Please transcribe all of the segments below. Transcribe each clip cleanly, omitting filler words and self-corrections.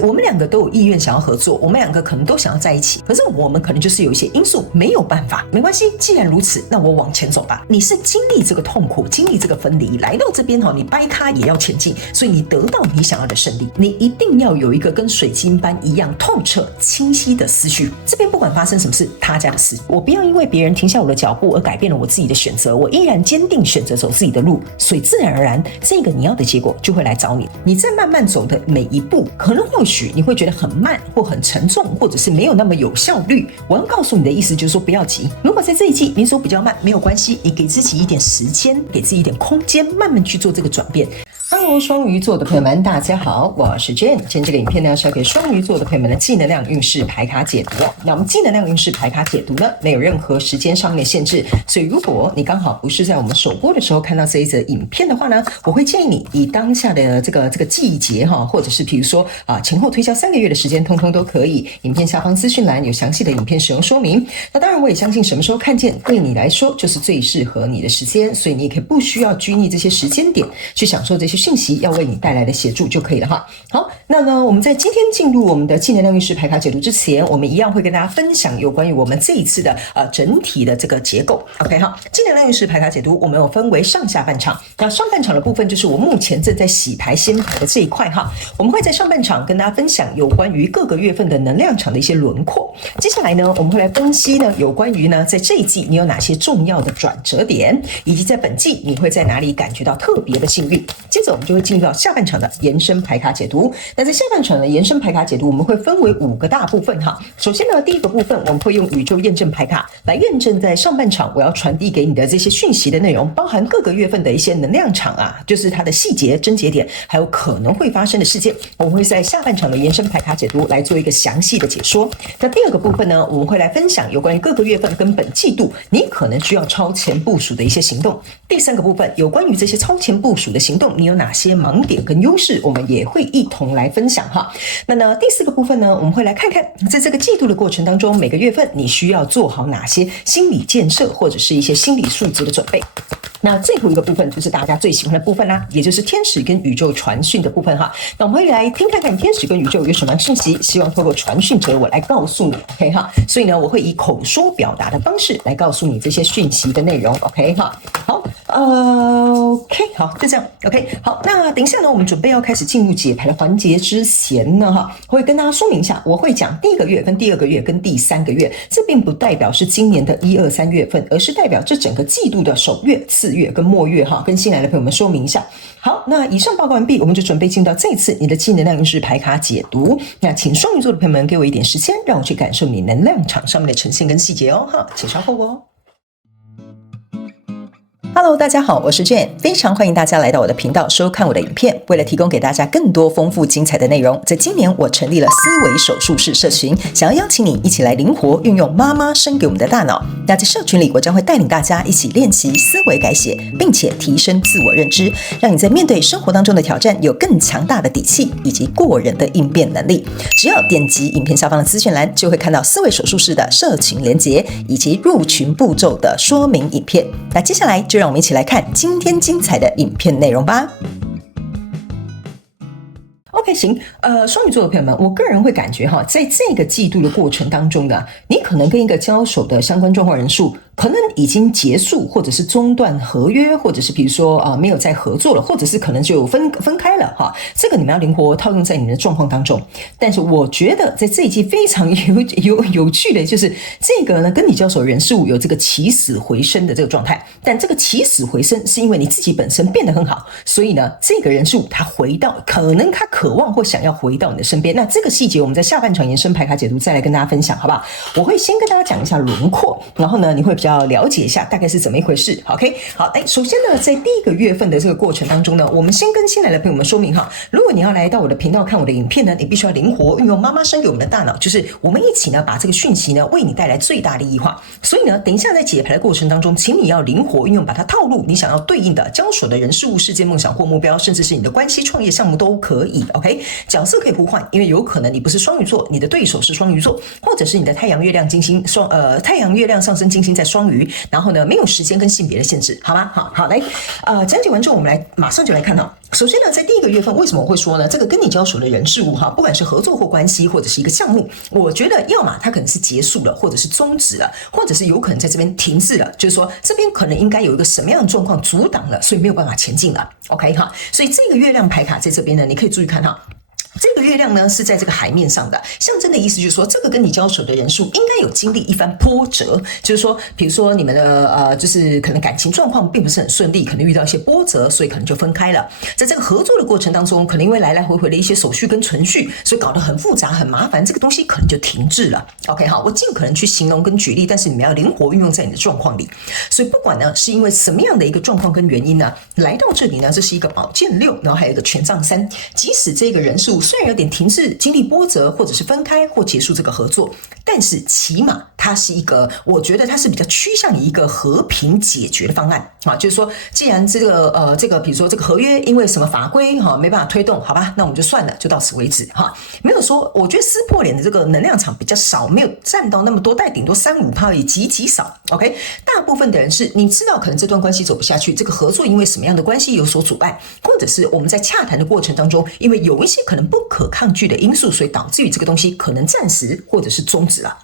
我們兩個都有意願想要合作，我們兩個可能都想要在一起，可是我們可能就是有一些因素沒有辦法。沒關係，既然如此，那我往前走吧。你是經歷這個痛苦，經歷這個分離，來到這邊你掰咖也要前進，所以你得到你想要的勝利。你一定要有一個跟水晶般一樣透徹清晰的思緒。這邊不管發生什麼事，他家的事，我不要因為別人停下我的腳步而改變了我自己的選擇，我依然堅定選擇走自己的路，所以自然而然這個你要的結果就會來找你。你在慢慢走的每一步，可能或許你會覺得很慢或很沉重，或者是沒有那麼有效率。我要告訴你的意思就是說，不要急。如果在這一季你走比較慢，沒有關係，你給自己一點時間，給自己一點空間，慢慢去做這個轉變。Hello， 雙魚座的朋友們，大家好，我是 Jane。今天這個影片呢，是要給雙魚座的朋友們的正能量運勢牌卡解讀哦。那我們正能量運勢牌卡解讀呢，沒有任何時間上面的限制，所以如果你剛好不是在我們首播的時候看到這一則影片的話呢，我會建議你以當下的這個季節哈，或者是比如說前後推銷3個月的時間，通通都可以。影片下方資訊欄有詳細的影片使用說明。那當然，我也相信什麼時候看見對你來說就是最適合你的時間，所以你也可以不需要拘泥這些時間點去享受這些訊息要為你帶來的協助就可以了哈。好，那麼我們在今天進入我們的正能量運勢牌卡解讀之前，我們一樣會跟大家分享有關於我們這一次的整體的這個結構。OK 哈，正能量運勢牌卡解讀我們有分為上下半場。那上半場的部分就是我目前正在洗牌掀牌的這一塊哈。我們會在上半場跟大家分享有關於各個月份的能量場的一些輪廓。接下來呢，我們會來分析呢有關於呢在這一季你有哪些重要的轉折點，以及在本季你會在哪裡感覺到特別的幸運。接着我們就會進入到下半場的延伸牌卡解讀。那在下半場的延伸牌卡解讀，我們會分為5個大部分哈。首先呢，第一個部分我們會用宇宙驗證牌卡來驗證在上半場我要傳遞給你的這些訊息的內容，包含各個月份的一些能量場啊，就是它的細節、症結點，還有可能會發生的事件。我們會在下半場的延伸牌卡解讀來做一個詳細的解說。那第二個部分呢，我們會來分享有關於各個月份跟本季度你可能需要超前部署的一些行動。第三個部分，有關於這些超前部署的行動，你有哪些盲點跟優勢，我們也會一同來分享哈。那呢，第四個部分呢，我們會來看看在這個季度的過程當中，每個月份你需要做好哪些心理建設或者是一些心理素質的準備。那最後一個部分就是大家最喜歡的部分啦，也就是天使跟宇宙傳訊的部分哈。那我們會來聽看看天使跟宇宙有什麼訊息，希望透過傳訊者我來告訴你 ，OK 哈。所以呢，我會以口說表達的方式來告訴你這些訊息的內容 ，OK 哈。好，OK 好，就這樣 ，OK 好。那等一下呢，我們準備要開始進入解牌的環節之前呢，哈，我會跟大家說明一下，我會講第一個月跟第二個月跟第3個月，這並不代表是今年的1、2、3月份，而是代表這整個季度的首月、次月跟末月哈，跟新來的朋友們說明一下。好，那以上報告完畢，我們就準備進到這次你的正能量運勢牌卡解讀。那請雙魚座的朋友們給我一點時間，讓我去感受你能量場上面的呈現跟細節哦，哈，請稍後哦。Hello， 大家好，我是 Jane， 非常歡迎大家來到我的頻道收看我的影片。為了提供給大家更多豐富精彩的內容，在今年我成立了思維手術室社群，想要邀請你一起來靈活運用媽媽生給我們的大腦。那在社群裡，我將會帶領大家一起練習思維改寫，並且提升自我認知，讓你在面對生活當中的挑戰有更強大的底氣以及過人的應變能力。只要點擊影片下方的資訊欄，就會看到思維手術室的社群連結以及入群步驟的說明影片。那接下來就讓我們一起來看今天精彩的影片內容吧。OK， 行，雙魚座的朋友們，我個人會感覺哈，在這個季度的過程當中呢，你可能跟一個交手的相關狀況人數可能已經結束，或者是中斷合約，或者是比如說沒有再合作了，或者是可能就分開了哈。這個你們要靈活套用在你們的狀況當中。但是我覺得在這一季非常有趣的就是這個呢，跟你交手人數有這個起死回生的這個狀態。但這個起死回生是因為你自己本身變得很好，所以呢，這個人數他回到，可能他渴望或想要回到你的身邊。那這個細節我們在下半場延伸牌卡解讀再來跟大家分享，好不好？我會先跟大家講一下輪廓，然後呢，你會比較了解一下大概是怎麼一回事。OK， 好，首先呢，在第一個月份的這個過程当中呢，我們先跟新來的朋友們說明哈，如果你要來到我的頻道看我的影片呢，你必須要靈活運用媽媽生給我們的大腦，就是我們一起呢把這個訊息呢為你帶來最大利益化。所以呢，等一下在解牌的過程當中，請你要靈活運用，把它套入你想要對應的交手的人事物、事件、夢想或目標，甚至是你的關係、創業項目都可以。OK， 角色可以互換，因為有可能你不是雙魚座，你的對手是雙魚座，或者是你的太陽、月亮、金星太陽、月亮、上升、金星在雙雙魚，然後呢沒有時間跟性別的限制，好嗎？好，來，講解完之後，我們馬上就來看到。首先呢，在第一個月份，為什麼我會說呢？這個跟你交手的人事物哈，不管是合作或關係，或者是一個項目，我覺得要麼它可能是結束了，或者是終止了，或者是有可能在這邊停滯了，就是說這邊可能應該有一個什麼樣的狀況阻擋了，所以沒有辦法前進了。OK 哈，所以這個月亮牌卡在這邊呢，你可以注意看哈。這個月亮呢是在這個海面上的，象徵的意思就是說，這個跟你交手的人數應該有經歷一番波折，就是說，比如說你們的就是可能感情狀況並不是很順利，可能遇到一些波折，所以可能就分開了。在這個合作的過程當中，可能因為來來回回的一些手續跟程序，所以搞得很複雜很麻煩，這個東西可能就停滯了。OK 好，我盡可能去形容跟舉例，但是你們要靈活運用在你的狀況裡。所以不管呢是因為什麼樣的一個狀況跟原因呢，來到這裡呢，這是一個寶劍6，然後還有一個權杖3，即使這個人數雖然有點停滯、經歷波折，或者是分開或結束這個合作，但是起碼它是一個，我覺得它是比較趨向於一個和平解決的方案啊。就是說，既然這個比如說這個合約因為什麼法規哈沒辦法推動，好吧，那我們就算了，就到此為止哈。沒有說，我覺得撕破臉的這個能量場比較少，沒有占到那麼多，但頂多3-5%而已，極少。OK， 大部分的人是你知道，可能這段關係走不下去，這個合作因為什麼樣的關係有所阻礙，或者是我們在洽談的過程當中，因為有一些可能不可抗拒的因素，所以導致於這個東西可能暫時或者是終止了。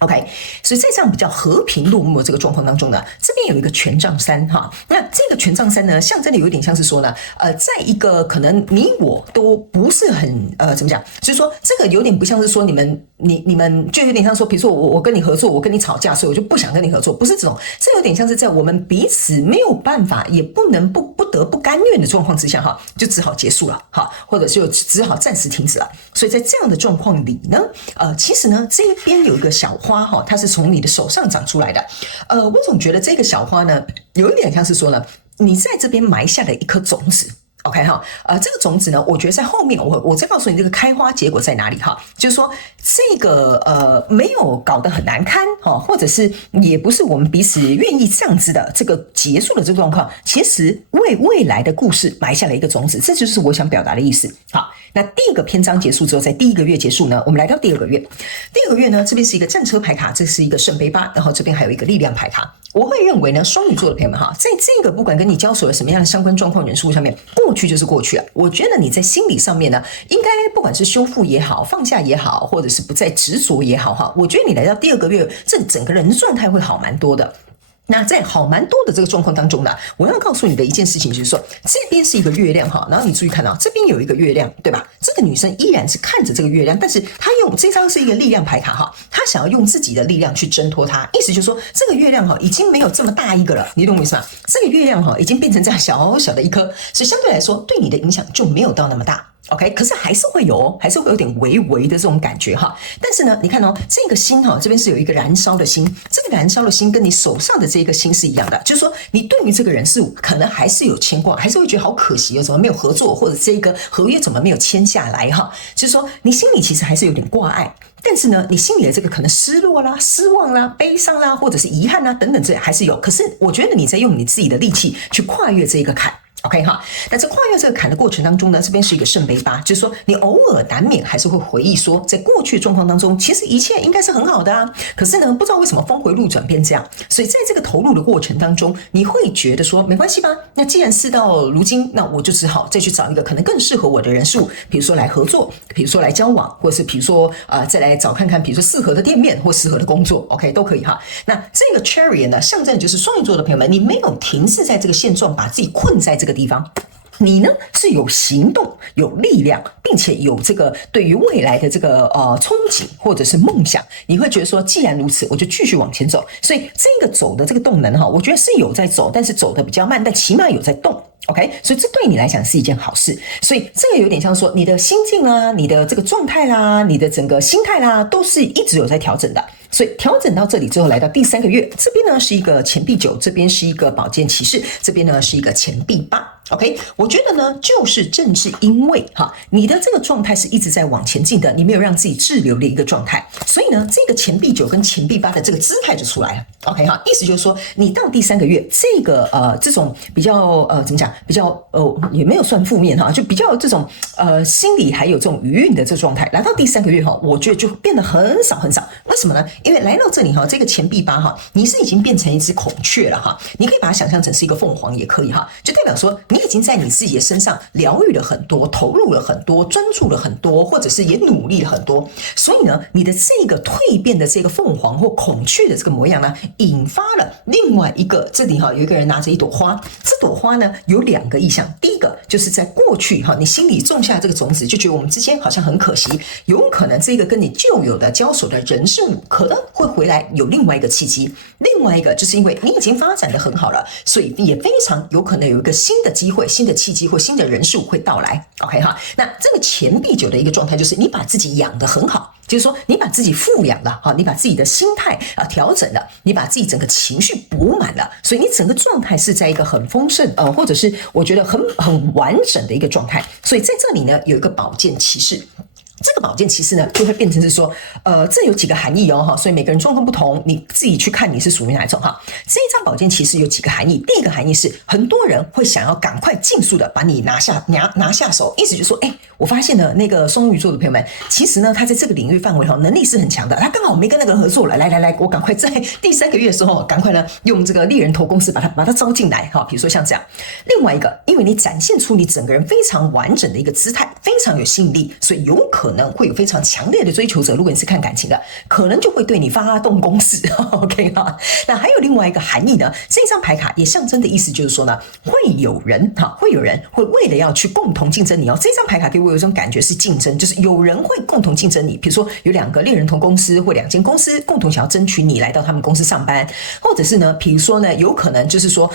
OK， 所以在這樣比較和平落幕的這個狀況當中呢，這邊有一個權杖3哈，那這個權杖3呢，象徵的有點像是說呢，在一個可能你我都不是很怎麼講，就是說這個有點不像是說你們就有點像說，比如說我跟你合作，我跟你吵架，所以我就不想跟你合作，不是這種，這有點像是在我們彼此沒有辦法，也不能不得不甘願的狀況之下哈，就只好結束了哈，或者就只好暫時停止了。所以在這樣的狀況裡呢，其實呢這邊有一個小花哈，它是從你的手上長出來的。我總覺得這個小花呢，有一點像是說呢，你在這邊埋下了一顆種子。OK 哈，這個種子呢，我覺得在後面我再告訴你這個開花結果在哪裡哈，就是說這個沒有搞得很難堪哈，或者是也不是我們彼此願意這樣子的這個結束的這個狀況，其實為未來的故事埋下了一個種子，這就是我想表達的意思。好，那第一個篇章結束之後，在第一個月結束呢，我們來到第二個月。第二個月呢，這邊是一個戰車牌卡，這是一個聖杯8，然後這邊還有一個力量牌卡。我會認為呢，雙魚座的朋友們哈，在這個不管跟你交手了什麼樣的相關狀況人數上面，過去就是過去了。我覺得你在心理上面呢，應該不管是修復也好，放下也好，或者是不再執着也好哈，我覺得你來到第二個月，這整個人的狀態會好蠻多的。那在好蠻多的這個狀況當中呢，我要告訴你的一件事情就是說，這邊是一個月亮哈，然後你注意看到這邊有一個月亮，對吧？這個女生依然是看着這個月亮，但是她用這張是一個力量牌卡哈，她想要用自己的力量去掙脫它，意思就是說這個月亮哈已經沒有這麼大一個了，你懂我意思嗎？這個月亮哈已經變成這樣小小的一顆，所以相對來說對你的影響就沒有到那麼大。OK， 可是還是會有，還是會有點微微的這種感覺哈。但是呢，你看哦，這個心哈，這邊是有一個燃燒的心，這個燃燒的心跟你手上的這個心是一樣的，就是說你對於這個人事物可能還是有牽掛，還是會覺得好可惜哦，怎麼沒有合作，或者這個合約怎麼沒有簽下來哈？就是說你心裡其實還是有點掛礙，但是呢，你心裡的這個可能失落啦、失望啦、悲傷啦，或者是遺憾啦等等，這還是有。可是我覺得你在用你自己的力氣去跨越這個坎。OK 哈，那在跨越這個坎的過程當中呢，這邊是一個聖杯8，就是說你偶爾難免還是會回憶說，在過去的狀況當中，其實一切應該是很好的啊。可是呢，不知道為什麼峰回路轉變這樣，所以在這個投入的過程當中，你會覺得說沒關係吧？那既然事到如今，那我就只好再去找一個可能更適合我的人數，比如說來合作，比如說來交往，或者是比如說再來找看看，比如說適合的店面或適合的工作 ，OK 都可以哈。那這個 Chariot 呢，象徵的就是雙魚座的朋友們，你沒有停滯在這個現狀，把自己困在這個地方，你呢是有行動、有力量，並且有這個對於未來的這個憧憬或者是夢想，你會覺得說，既然如此，我就繼續往前走。所以這個走的這個動能哈，我覺得是有在走，但是走的比較慢，但起碼有在動。OK， 所以這對你來講是一件好事。所以這個有點像說，你的心境啦、你的這個狀態啦、你的整個心態啦，都是一直有在調整的。所以調整到這裡之後，來到第3個月，這邊呢是一個錢幣9，這邊是一個寶劍騎士，這邊呢是一個錢幣8。OK， 我覺得呢，就是正是因為你的這個狀態是一直在往前進的，你沒有讓自己滯留的一個狀態，所以呢，這個錢幣9跟錢幣8的這個姿態就出來了。OK 意思就是說，你到第3個月，這個這種比較怎麼講，比較也沒有算負面就比較這種心理還有這種餘韻的這個狀態，來到第3個月我覺得就變得很少很少。為什麼呢？因為來到這裡這個錢幣8你是已經變成一隻孔雀了你可以把它想象成是一個鳳凰也可以就代表說你已經在你自己的身上療癒了很多，投入了很多，專注了很多，或者是也努力了很多。所以呢，你的這個蛻變的這個鳳凰或孔雀的這個模樣呢，引發了另外一個，這裡有一個人拿着一朵花，這朵花呢有2個意象。第一個就是在過去你心裡種下這個種子，就覺得我們之間好像很可惜，有可能這個跟你舊有的交手的人事物可能會回來有另外一個契機。另外一個就是因為你已經發展得很好了，所以也非常有可能有一個新的機會、新的契機或新的人數會到來。OK 那這個錢幣9的一個狀態就是你把自己養得很好，就是說你把自己富養了你把自己的心態調整了，你把自己整個情緒補滿了，所以你整個狀態是在一個很豐盛或者是我覺得很完整的一個狀態。所以在這裡呢有一個寶劍騎士。這個寶劍騎士呢，就會變成是說，這有幾個含義所以每個人狀況不同，你自己去看你是屬於哪一種這一張寶劍騎士有幾個含義，第一個含義是很多人會想要趕快盡速的把你拿下手，意思就是說，我發現了那個雙魚座的朋友們，其實呢，他在這個領域範圍能力是很強的，他剛好沒跟那個人合作了，來，我趕快在第3個月的時候，趕快呢用這個獵人頭公司把他招進來比如說像這樣。另外一個，因為你展現出你整個人非常完整的一個姿態，非常有吸引力，所以有可能會有非常強烈的追求者，如果你是看感情的，可能就會對你發動攻勢。OK 那還有另外一個含義呢，這張牌卡也象徵的意思就是說呢，會有人會為了要去共同競爭你這張牌卡給我有一種感覺是競爭，就是有人會共同競爭你，比如說有2個獵人頭公司或2間公司共同想要爭取你來到他們公司上班，或者是呢，比如說呢，有可能就是說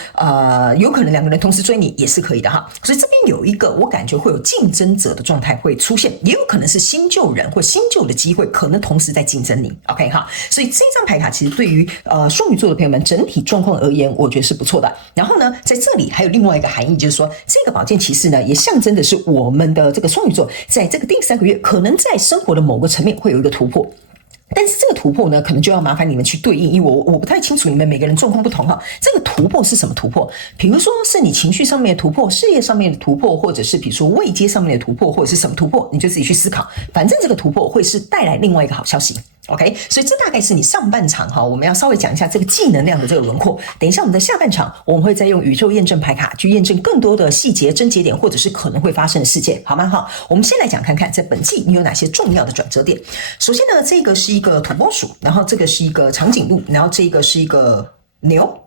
有可能2個人同時追你也是可以的所以這邊有一個我感覺會有競爭者的狀態會出現，也有可能是新舊人或新舊的機會可能同時在競爭你。 OK 所以這張牌卡其實對於雙魚座的朋友們整體狀況而言，我覺得是不錯的。然後呢，在這裡還有另外一個含義，就是說這個寶劍騎士呢，也象徵的是我們的這個雙魚座在這個第3個月可能在生活的某個層面會有一個突破。但是這個突破呢，可能就要麻煩你們去對應，因為我不太清楚你們每個人狀況不同這個突破是什麼突破？比如說是你情緒上面的突破，事業上面的突破，或者是比如說位階上面的突破，或者是什麼突破，你就自己去思考。反正這個突破會是帶來另外一個好消息。OK， 所以這大概是你上半場我們要稍微講一下這個技能量的這個輪廓。等一下我們的下半場，我們會再用宇宙驗證牌卡去驗證更多的細節、症結點，或者是可能會發生的事件，好嗎？我們先來講看看，在本季你有哪些重要的轉折點。首先呢，這個是一個土撥鼠，然後這個是一個長頸鹿，然後這個是一個牛。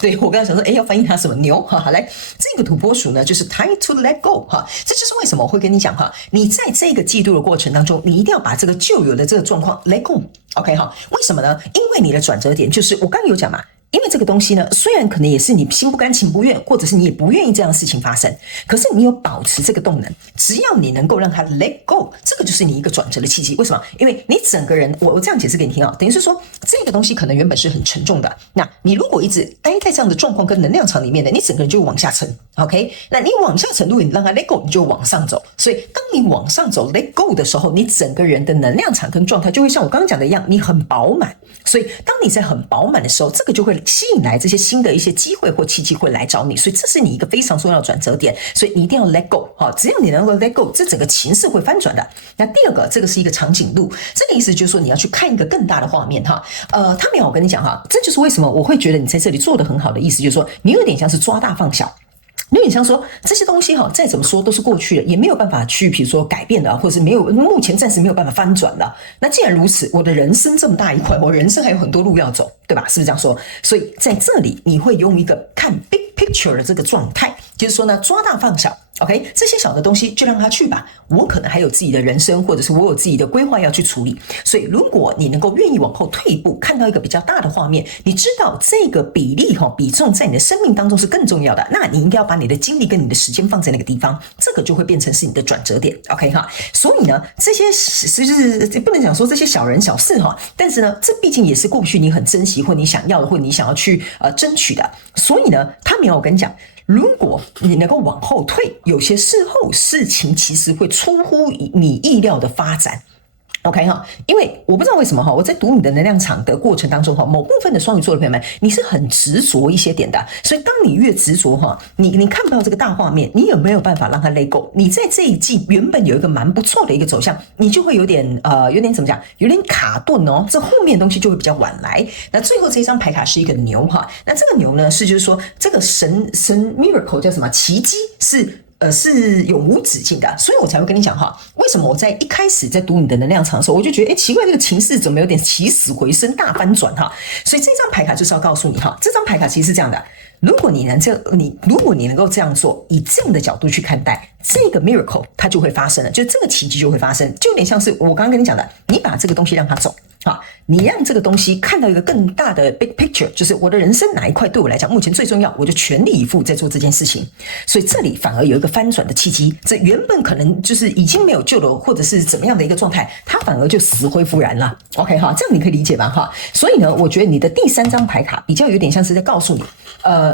對，我剛才想說，要翻譯它什麼牛來，這個土撥鼠呢，就是 time to let go 這就是為什麼我會跟你講你在這個季度的過程當中，你一定要把這個舊有的這個狀況 let go。OK 為什麼呢？因為你的轉折點就是我剛剛有講嘛。因為這個東西呢，雖然可能也是你心不甘情不願，或者是你也不願意這樣的事情發生，可是你有保持這個動能，只要你能夠讓它 let go， 這個就是你一個轉折的契機。為什麼？因為你整個人，我這樣解釋給你聽等於是說這個東西可能原本是很沉重的，那你如果一直待在這樣的狀況跟能量場裡面的，你整個人就往下沉。OK， 那你往下沉，如果你讓它 let go， 你就往上走。所以當你往上走 let go 的時候，你整個人的能量場跟狀態就會像我剛剛講的一樣，你很飽滿。所以當你在很飽滿的時候，這個就會吸引來這些新的一些機會或契機會來找你，所以這是你一個非常重要的轉折點，所以你一定要 let go 只要你能夠 let go， 這整個情勢會翻轉的。那第二個，這個是一個長頸鹿，這個意思就是說你要去看一個更大的畫面他沒有，我跟你講這就是為什麼我會覺得你在這裡做得很好的意思，就是說你有點像是抓大放小。因為你像說這些東西再怎麼說都是過去的，也沒有辦法去比如說改變的，或者是沒有目前暫時沒有辦法翻轉的。那既然如此，我的人生這麼大一塊，我人生還有很多路要走，對吧？是不是這樣說？所以在這裡你會用一個看 big picture 的這個狀態，就是說呢，抓大放小。OK， 這些小的東西就讓它去吧，我可能還有自己的人生，或者是我有自己的規劃要去處理。所以如果你能夠願意往後退一步，看到一個比較大的畫面，你知道這個比例比重在你的生命當中是更重要的，那你應該要把你的精力跟你的時間放在那個地方，這個就會變成是你的轉折點。OK 所以呢，這些就是不能講說這些小人小事但是呢，這畢竟也是過去你很珍惜或你想要的，或你想要去爭取的。所以呢，他沒有，我跟你講如果你能夠往後退，有些事後事情其實會出乎你意料的發展。OK 哈，因為我不知道為什麼哈，我在讀你的能量場的過程當中哈，某部分的雙魚座的朋友們，你是很執着一些點的，所以當你越執着哈，你看不到這個大畫面，你有沒有辦法讓它 let go？你在這一季原本有一個蠻不錯的一個走向，你就會有點怎麼講，有點卡頓哦，這後面的東西就會比較晚來。那最後這一張牌卡是一個牛哈，那這個牛呢是就是說這個神 miracle 叫什麼奇蹟是永無止境的，所以我才會跟你講哈，為什麼我在一開始在讀你的能量場的時候，我就覺得奇怪，這個情勢怎麼有點起死回生、大翻轉哈？所以這張牌卡就是要告訴你哈，這張牌卡其實是這樣的，如果你能夠這樣做，以這樣的角度去看待這個 miracle， 它就會發生了，就這個奇蹟就會發生，就有點像是我剛剛跟你講的，你把這個東西讓它走。好，你讓這個東西看到一個更大的 big picture， 就是我的人生哪一塊對我來講目前最重要，我就全力以赴在做這件事情。所以這裡反而有一個翻轉的契機，這原本可能就是已經沒有救了，或者是怎麼樣的一個狀態，它反而就死灰復燃了。OK 哈，這樣你可以理解吧？哈，所以呢，我覺得你的第3張牌卡比較有點像是在告訴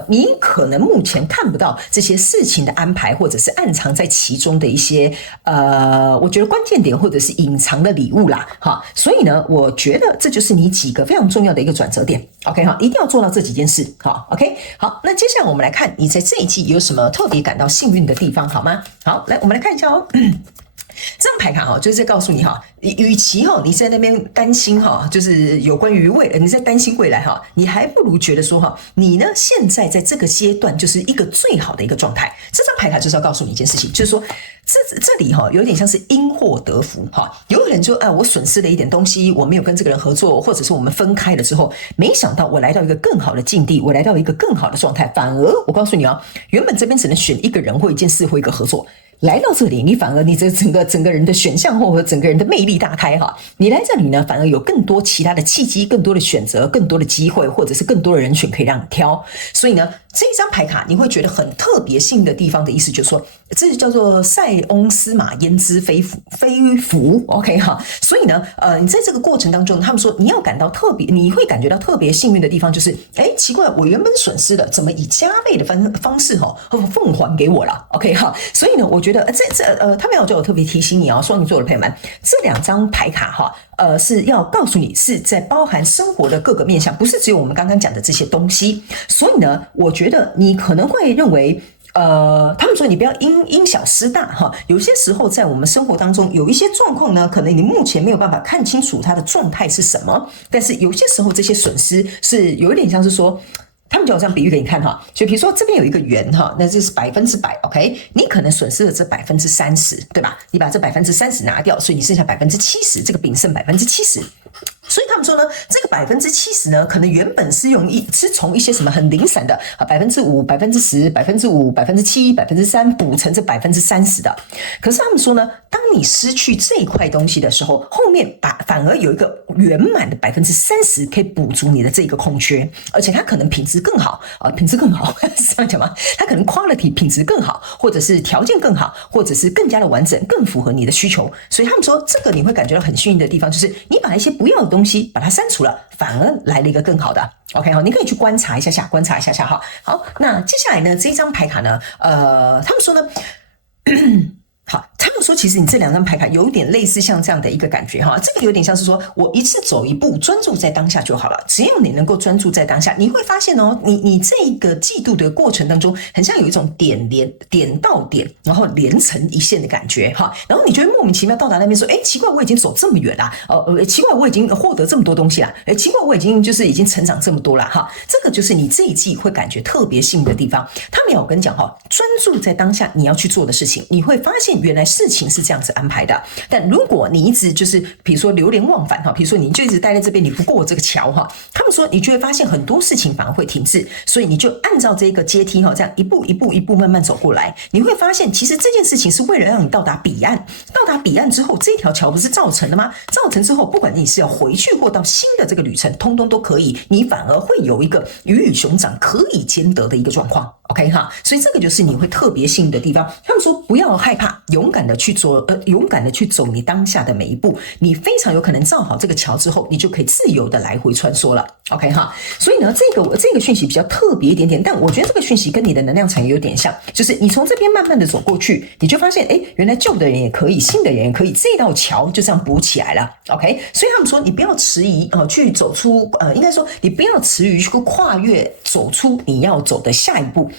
你，你可能目前看不到這些事情的安排，或者是暗藏在其中的一些我覺得關鍵點或者是隱藏的禮物啦。哈，所以呢，我覺得這就是你幾個非常重要的一個轉折點 ，OK 哈，一定要做到這幾件事，好 ，OK， 好，那接下來我們來看你在這一季有什麼特別感到幸運的地方，好嗎？好，來我們來看一下哦。這張牌卡哈，就是在告訴你哈，與其哈你在那邊擔心哈，就是有關於你在擔心未來哈，你還不如覺得說哈，你呢現在在這個階段就是一個最好的一個狀態。這張牌卡就是要告訴你一件事情，就是說這裡哈有點像是因禍得福哈。有人說我損失了一點東西，我沒有跟這個人合作，或者是我們分開了之後，沒想到我來到一個更好的境地，我來到一個更好的狀態，反而我告訴你啊，原本這邊只能選一個人或一件事或一個合作。來到這裡，你反而你這整個人的選項或者整個人的魅力大開哈！你來這裡呢，反而有更多其他的契機、更多的選擇、更多的機會，或者是更多的人群可以讓你挑。所以呢，這一張牌卡你會覺得很特別性的地方的意思，就是說，這就叫做塞翁失馬焉知非福 ，OK 哈。所以呢，你在這個過程當中，他們說你要感到特別，你會感覺到特別幸運的地方，就是奇怪，我原本損失的，怎麼以加倍的方式奉還給我了 ，OK 哈。所以呢，我覺得他們就有特別提醒你哦，雙魚座的朋友們，這2張牌卡哈，是要告訴你是在包含生活的各個面向，不是只有我們剛剛講的這些東西。所以呢，我覺得你可能會認為，他們說你不要因小失大哈。有些時候在我們生活當中有一些狀況呢，可能你目前沒有辦法看清楚它的狀態是什麼，但是有些時候這些損失是有一點像是說。他們就有這樣比喻給你看哈，就比如說這邊有一個圓哈，那這是100%， OK， 你可能損失了這30%，對吧？你把這30%拿掉，所以你剩下70%，這個餅剩70%。所以他們說呢，這個70%呢，可能原本是從一些什麼很零散的5%、10%、5%、7%、3%補成這30%的。可是他們說呢，當你失去這一塊東西的時候，後面反而有一個圓滿的30%可以補足你的這個空缺，而且它可能品質更好是這樣講嗎？它可能 quality 品質更好，或者是條件更好，或者是更加的完整，更符合你的需求。所以他們說，這個你會感覺到很幸運的地方，就是你把一些不要的東西把它刪除了，反而來了一個更好的。OK 好，你可以去觀察一下哈。好，那接下來呢，這張牌卡呢，他們說呢。好，他們說其實你這2張牌卡有點類似像這樣的一個感覺哈，這個有點像是說我一次走一步，專注在當下就好了。只要你能夠專注在當下，你會發現哦，你這個季度的過程當中，很像有一種點到點，然後連成一線的感覺哈。然後你就會莫名其妙到達那邊說，奇怪，我已經走這麼遠啦，奇怪，我已經獲得這麼多東西啦，奇怪，我已經成長這麼多啦哈。這個就是你這一季會感覺特別幸運的地方。他們有跟你講哈，專注在當下你要去做的事情，你會發現。原來事情是這樣子安排的，但如果你一直比如說流連忘返哈，比如說你就一直待在這邊，你不過這個橋哈，他們說你就會發現很多事情反而會停滯，所以你就按照這個階梯哈，這樣一步慢慢走過來，你會發現其實這件事情是為了讓你到達彼岸，到達彼岸之後，這條橋不是造成了嗎？造成之後，不管你是要回去或到新的這個旅程，通通都可以，你反而會有一個魚與熊掌可以兼得的一個狀況。OK 哈，所以這個就是你會特別幸運的地方。他們說不要害怕，勇敢的去走你當下的每一步，你非常有可能造好這個橋之後，你就可以自由的來回穿梭了。OK 哈，所以呢，這個訊息比較特別一點點，但我覺得這個訊息跟你的能量場也有點像，就是你從這邊慢慢的走過去，你就發現，原來舊的人也可以，新的人也可以，這道橋就這樣補起來了。OK， 所以他們說你不要遲疑去走出，應該說你不要遲疑去跨越，走出你要走的下一步。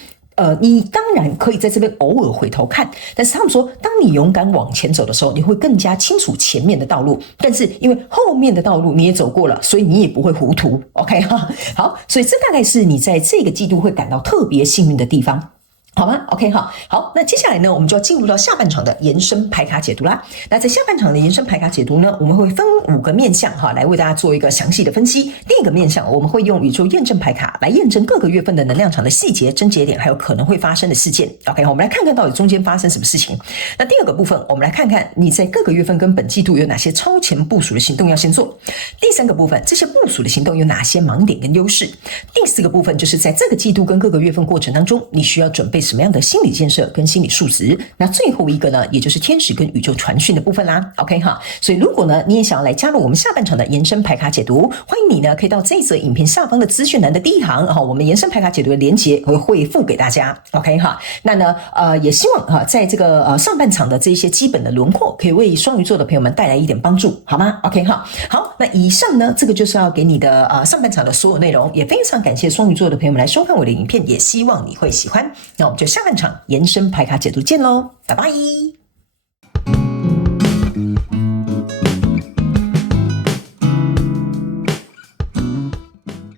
你當然可以在這邊偶爾回頭看，但是他們說，當你勇敢往前走的時候，你會更加清楚前面的道路。但是因為後面的道路你也走過了，所以你也不會糊塗。OK 哈，好，所以這大概是你在這個季度會感到特別幸運的地方。好嗎 ？OK 哈，好，那接下來呢，我們就要進入到下半場的延伸牌卡解讀啦。那在下半場的延伸牌卡解讀呢，我們會分5個面向哈，來為大家做一個詳細的分析。第一個面向，我們會用宇宙驗證牌卡來驗證各個月份的能量場的細節、症結點，還有可能會發生的事件。OK， 我們來看看到底中間發生什麼事情。那第二個部分，我們來看看你在各個月份跟本季度有哪些超前部署的行動要先做。第三個部分，這些部署的行動有哪些盲點跟優勢。第四個部分，就是在這個季度跟各個月份過程當中，你需要準備什麼樣的心理建設跟心理素質。那最後一個呢，也就是天使跟宇宙傳訊的部分啦。OK 哈，所以如果呢你也想要來加入我們下半場的延伸牌卡解讀，歡迎你呢可以到這一則影片下方的資訊欄的第一行，我們延伸牌卡解讀的連結會附給大家。OK 哈，那呢也希望在這個上半場的這些基本的輪廓，可以為雙魚座的朋友們帶來一點幫助，好嗎 ？OK 哈，好，那以上呢這個就是要給你的上半場的所有內容，也非常感謝雙魚座的朋友們來收看我的影片，也希望你會喜歡。那我們就下半場延伸牌卡解讀見嘍，拜拜。